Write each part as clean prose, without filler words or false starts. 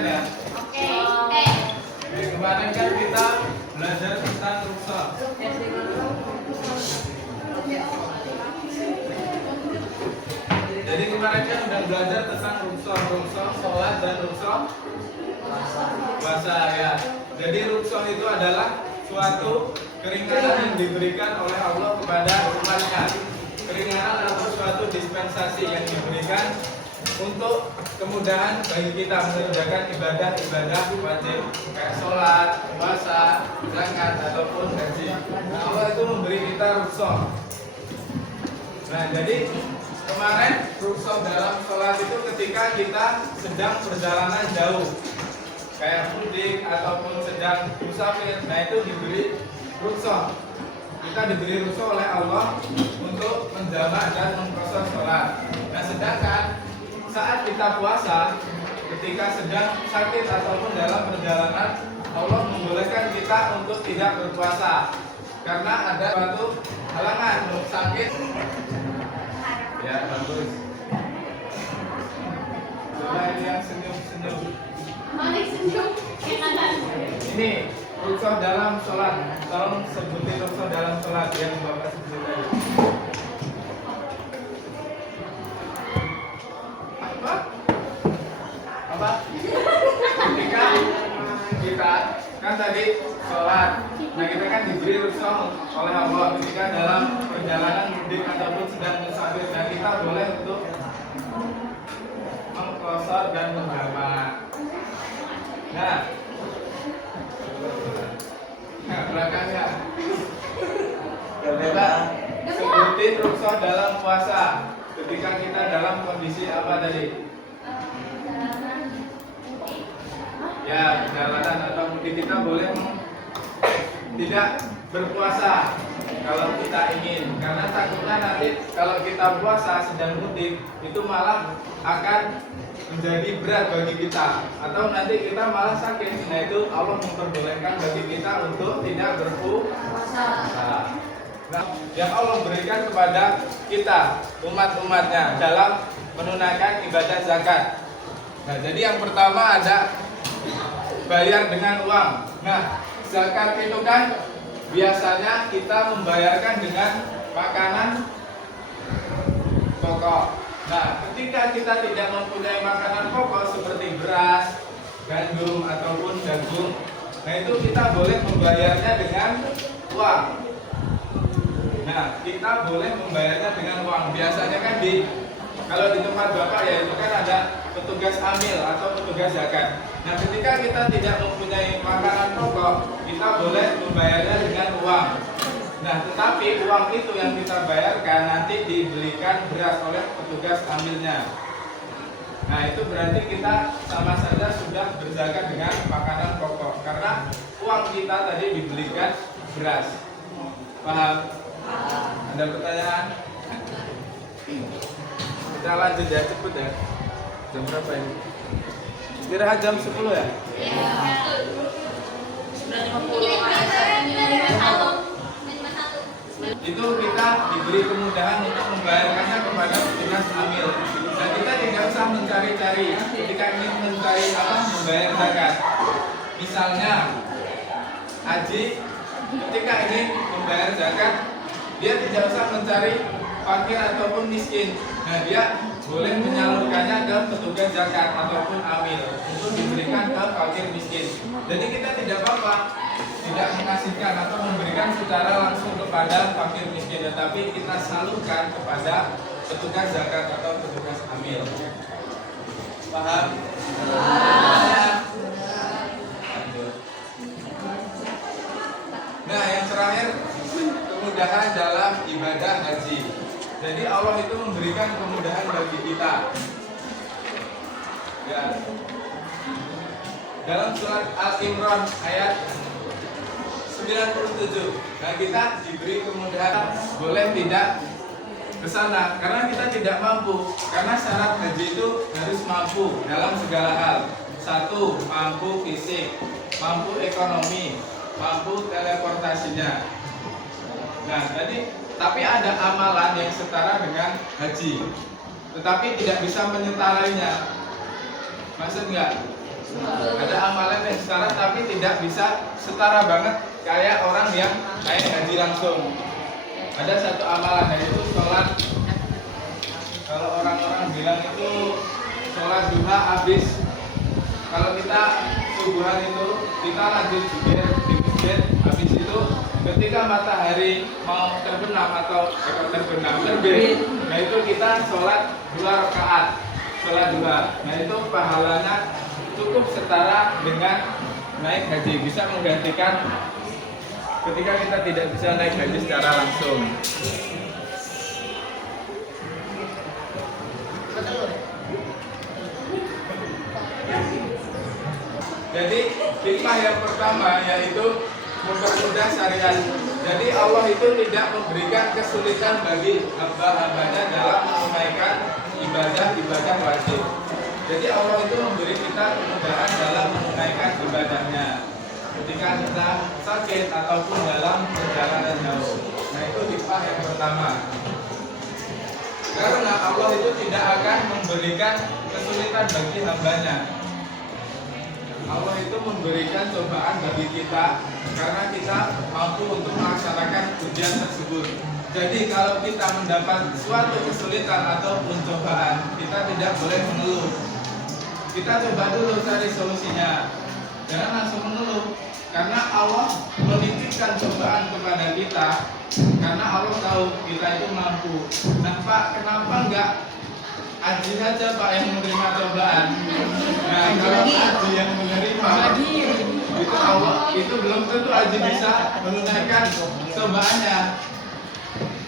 kan ya? Oke. Kemarin kan kita belajar tentang rukshoh. Jadi kemarin kan udah belajar tentang rukshoh sholat dan rukshoh puasa ya. Jadi rukshoh itu adalah suatu keringanan yang diberikan oleh Allah kepada umatnya. Keringanan atau suatu dispensasi yang diberikan untuk kemudahan bagi kita mengerjakan ibadah-ibadah wajib kayak sholat, puasa, zakat ataupun haji. Nah, Allah itu memberi kita rukshoh. Nah, jadi kemarin rukshoh dalam sholat itu ketika kita sedang perjalanan jauh, kayak mudik ataupun sedang musafir. Nah, itu diberi rukshoh. Kita diberi rukshoh oleh Allah untuk menjamak dan memproses sholat. Nah, sedangkan saat kita puasa, ketika sedang sakit ataupun dalam perjalanan, Allah membolehkan kita untuk tidak berpuasa karena ada suatu halangan untuk sakit. Ya, bagus. Coba ini yang senyum-senyum. Mana senyum? Yang kanan. Ini rukshoh dalam sholat. Tolong sebutin rukshoh dalam sholat yang Bapak sebut tadi. Apa? Ketika kita kan tadi sholat, nah kita kan diberi rukshoh oleh Allah ketika dalam perjalanan mudik ataupun sedang musafir. Nah, kita boleh untuk mengqashar dan menjamak. Nah, belakangnya coba sebutin rukshoh dalam puasa ketika kita dalam kondisi apa tadi? Ya, perjalanan atau mudik. Kita boleh tidak berpuasa kalau kita ingin, karena takutnya nanti kalau kita puasa sedang mudik itu malah akan menjadi berat bagi kita, atau nanti kita malah sakit. Nah, itu Allah memperbolehkan bagi kita untuk tidak berpuasa. Nah, yang Allah berikan kepada kita umat-umatnya dalam menunaikan ibadah zakat. Nah, jadi yang pertama ada bayar dengan uang. Nah, zakat itu kan biasanya kita membayarkan dengan makanan pokok. Nah, ketika kita tidak mempunyai makanan pokok seperti beras, gandum ataupun jagung, nah itu kita boleh membayarnya dengan uang. Nah, kita boleh membayarnya dengan uang. Biasanya kan kalau di tempat Bapak ya itu kan ada petugas amil atau petugas zakat. Nah, ketika kita tidak mempunyai makanan pokok, kita boleh membayarnya dengan uang. Nah, tetapi uang itu yang kita bayarkan nanti dibelikan beras oleh petugas amilnya. Nah, itu berarti kita sama saja sudah berzakat dengan makanan pokok karena uang kita tadi dibelikan beras. Paham? Ada pertanyaan? Kita lanjut ya, cepet ya. Jam berapa ini? Kira jam 10 ya? Iya. 9.50. Itu kita diberi kemudahan untuk membayarkannya kepada petugas amil. Dan kita tidak usah mencari-cari ketika ingin mencari membayar zakat. Misalnya haji, ketika ingin membayar zakat, dia tidak usah mencari fakir ataupun miskin. Nah, dia boleh menyalurkannya ke petugas zakat ataupun amil untuk diberikan ke fakir miskin. Jadi kita tidak apa-apa tidak mengasihkan atau memberikan secara langsung kepada fakir miskin, tetapi kita salurkan kepada petugas zakat atau petugas amil. Paham? Nah, yang terakhir kemudahan dalam ibadah haji. Jadi Allah itu memberikan kemudahan bagi kita. Ya. Dalam surat Al-Imran ayat 97. Nah, kita diberi kemudahan boleh tidak ke sana karena kita tidak mampu. Karena syarat haji itu harus mampu dalam segala hal. Satu, mampu fisik, mampu ekonomi, mampu teleportasinya. Nah, tapi ada amalan yang setara dengan haji, tetapi tidak bisa menyetarainya. Maksud nggak? Ada amalan yang setara tapi tidak bisa setara banget kayak orang yang naik haji langsung. Ada satu amalan yaitu sholat. Kalau orang-orang bilang itu sholat duha habis. Kalau kita subuhan itu kita lanjut zikir di masjid, habis itu ketika matahari mau terbenam atau terbit, nah itu kita sholat 2 rakaat, sholat duha. Nah itu pahalanya cukup setara dengan naik haji, bisa menggantikan ketika kita tidak bisa naik haji secara langsung. Jadi hikmah yang pertama yaitu mempermudah syariat. Jadi Allah itu tidak memberikan kesulitan bagi hamba-hambanya dalam menunaikan ibadah wajib. Jadi Allah itu memberi kita kemudahan dalam menunaikan ibadahnya ketika kita sakit ataupun dalam perjalanan jauh. Nah itu hikmah yang pertama. Karena Allah itu tidak akan memberikan kesulitan bagi hambanya. Allah itu memberikan cobaan bagi kita karena kita mampu untuk melaksanakan ujian tersebut. Jadi kalau kita mendapat suatu kesulitan ataupun cobaan, kita tidak boleh mengeluh. Kita coba dulu cari solusinya. Jangan langsung mengeluh. Karena Allah menitipkan cobaan kepada kita karena Allah tahu kita itu mampu. Nah Pak, kenapa enggak Aji saja Pak yang menerima cobaan? Nah kalau Aji yang menerima itu Allah, itu belum tentu Aji bisa menunaikan cobaannya.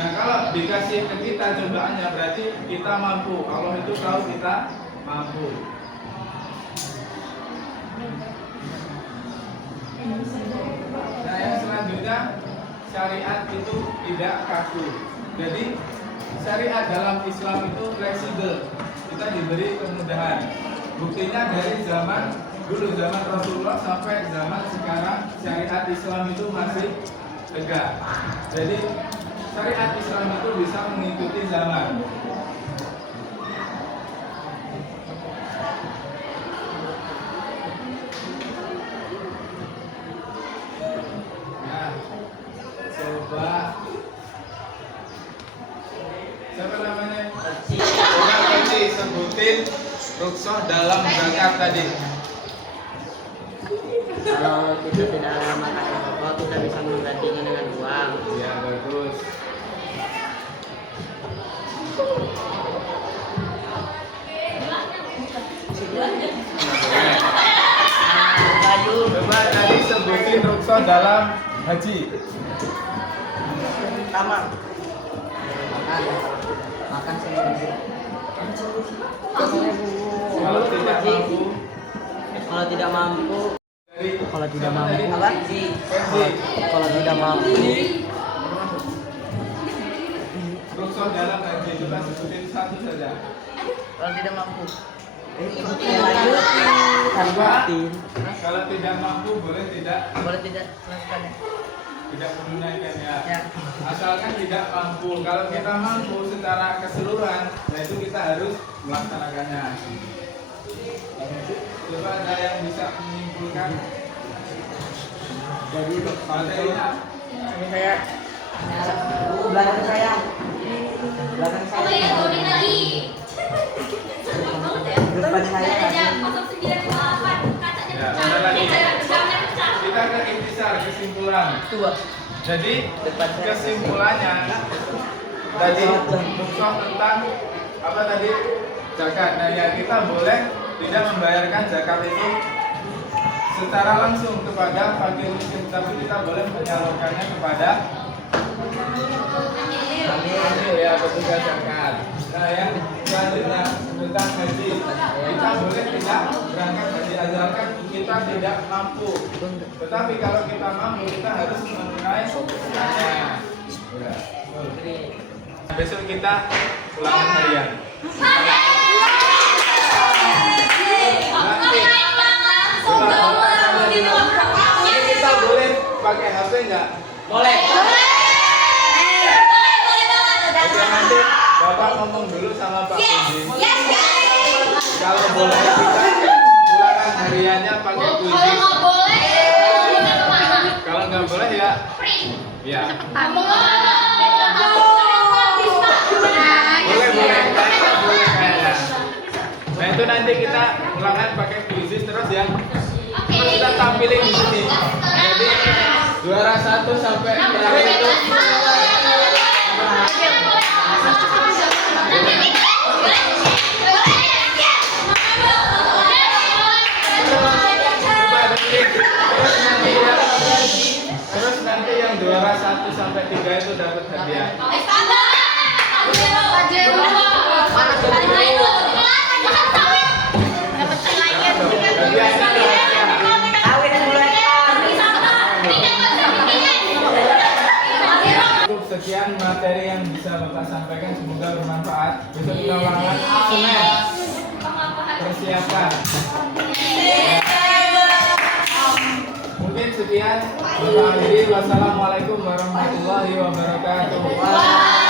Nah kalau dikasih ke kita cobaannya berarti kita mampu. Allah itu tahu kita mampu. Nah yang selanjutnya, syariat itu tidak kaku. Jadi syariat dalam Islam itu fleksibel. Kita diberi kemudahan. Buktinya dari zaman dulu, zaman Rasulullah sampai zaman sekarang, syariat Islam itu masih tegak. Jadi syariat Islam itu bisa mengikuti zaman. Nah, coba siapa namanya? Coba Haji sebutin rukhsah dalam zakat tadi. Kalau kita tidak makan apa-apa, kita bisa menggantinya dengan uang. Ya bagus. Coba tadi sebutin rukhsah dalam haji. Pertama, makan sendiri. Kalau tidak mampu, Kalau tidak mampu, dari kalau tidak siapa mampu, tadi? apa? Versi. Kalau tidak mampu, Rukhsah dalam haji coba sebutin satu saja. kalau tidak mampu, lanjutin. Kalau tidak mampu boleh tidak Boleh tidak melakukannya. menunaikannya. Ya. Asalkan tidak mampu. Kalau kita mampu secara keseluruhan, nah itu kita harus melaksanakannya. Coba ada yang bisa menyimpulkan Jadi materinya. ini saya, belakang saya, belakang Oh saya, iya, Doni lagi. depan saya. Ada 0928 katanya Ya, pecah. ada lagi. Jangan pecah. Kita ke intisar, kesimpulan. Tua. Jadi Depan saya. kesimpulannya tadi rukhsah tentang apa tadi? Zakat. Nah ya kita boleh tidak membayarkan zakat itu secara langsung kepada fakir miskin, tapi kita boleh menyalurkannya kepada amil ya petugas zakat. Nah yang selanjutnya tentang haji, kita boleh tidak berangkat haji asalkan kita tidak mampu. Tetapi kalau kita mampu kita harus menunaikannya. Ya. Besok kita ulangan harian. Ini kita boleh pakai HP nggak? Boleh. Oke, nanti Bapak ngomong dulu sama Pak Puji. Kalau boleh kita ulangan harian Ya. Boleh, Boleh. Kayaknya. Nah itu nanti kita ulangan pakai kuisis terus ya. Terus kita tampilin di sini. Jadi juara 1 sampai terakhir itu. Terus nanti yang juara 1 sampai 3 itu dapat hadiah. Cukup sekian materi yang bisa Bapak sampaikan, semoga bermanfaat. Besok kita ulangan Senin. Persiapan. Mungkin sekian. Wassalamualaikum warahmatullahi wabarakatuh.